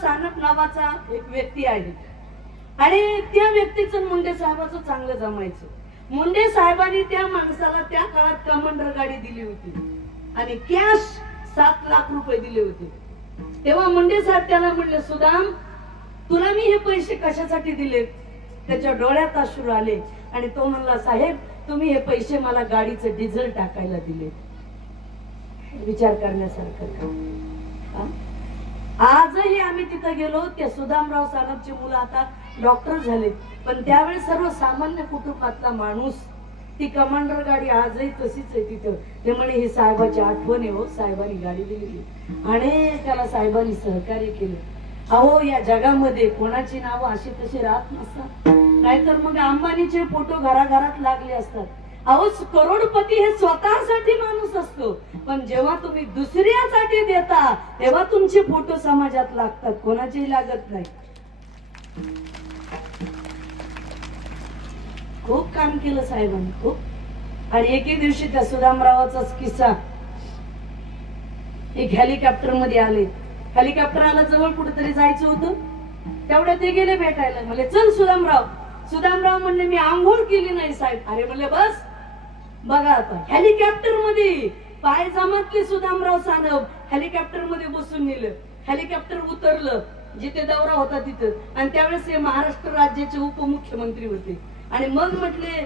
सानप नावाचा एक व्यक्ती आहे. आणि त्या व्यक्तीचं मुंडे साहेबाचं चांगलं जमायचं. मुंडे साहेबांनी त्या माणसाला त्या काळात कमांडर गाडी दिली होती. आणि कॅश सात लाख रुपये दिले होते. तेव्हा मुंडे साहेब त्याला म्हणले सुदाम तुला मी हे पैसे कशासाठी दिले? त्याच्या डोळ्यात अश्रू आले. आणि तो म्हणला साहेब तुम्ही हे पैसे मला गाडीचं डिझेल टाकायला दिले विचार करण्यासारखं आजही आम्ही तिथं गेलो. ते सुदामराव सानपची मुलं आता डॉक्टर झालेत. पण त्यावेळेस सर्वसामान्य कुटुंबातला माणूस ती कमांडर गाडी आजही तशीच आहे तिथं. ते म्हणे ही साहेबाची आठवण आहे हो साहेबांनी गाडी दिलेली. अनेकाला साहेबांनी सहकार्य केलं. अहो या जगामध्ये कोणाची नावं अशी तशी राहत नसतात. नाहीतर मग अंबानीचे फोटो घराघरात लागले असतात. अहो करोडपती हे स्वतःसाठी माणूस असतो. पण जेव्हा तुम्ही दुसऱ्यासाठी देता तेव्हा तुमचे फोटो समाजात लागतात. कोणाचेही लागत नाही. खूप काम केलं साहेबांनी खूप. आणि एके दिवशी त्या सुदामरावाचाच किस्सा. एक हेलिकॉप्टरमध्ये आले. हेलिकॉप्टर आला जवळ कुठेतरी जायचं होतं. तेवढ्या ते गेले भेटायला. म्हणले चल सुदामराव. सुदामराव म्हणले मी आंघोळ केली नाही साहेब. अरे म्हणले बस. बघा आता हेलिकॉप्टरमध्ये पाय पायजामातले सुदामराव सानप हेलिकॉप्टरमध्ये बसून नेलं. हेलिकॉप्टर उतरलं जिथे दौरा होता तिथं. आणि त्यावेळेस हे महाराष्ट्र राज्याचे उपमुख्यमंत्री होते. आणि मग म्हटले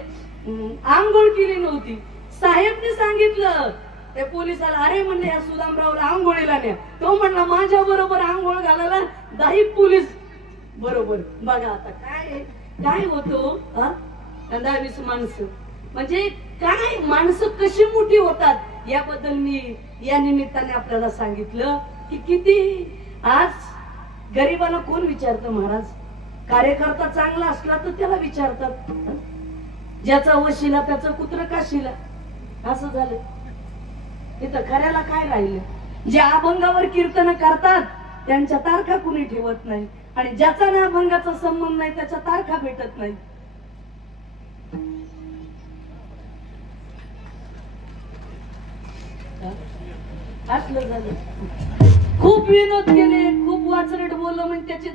आंघोळ केली नव्हती. साहेबने सांगितलं त्या पोलिसाला अरे म्हणले या सुदामरावला आंघोळीला न्या. तो म्हणला माझ्या बरोबर आंघोळ घालायला दाही पोलीस. बरोबर. बघा आता काय काय होतो दहा वीस माणसं. म्हणजे काय माणसं कशी मोठी होतात याबद्दल मी या निमित्ताने आपल्याला सांगितलं की किती आज गरिबाला कोण विचारतं महाराज? कार्यकर्ता चांगला असला तर त्याला विचारतात. ज्याचा वशिला त्याचं कुत्र काशीला. असं झालं. इथं खऱ्याला काय राहिलं? जे अभंगावर कीर्तन करतात त्यांच्या तारखा कुणी ठेवत नाही. आणि ज्याचा ना अभंगाचा संबंध नाही त्याच्या तारखा भेटत नाही. असलं झालं. खूप विनोद केले खूप वाचरट बोललं म्हणजे त्याची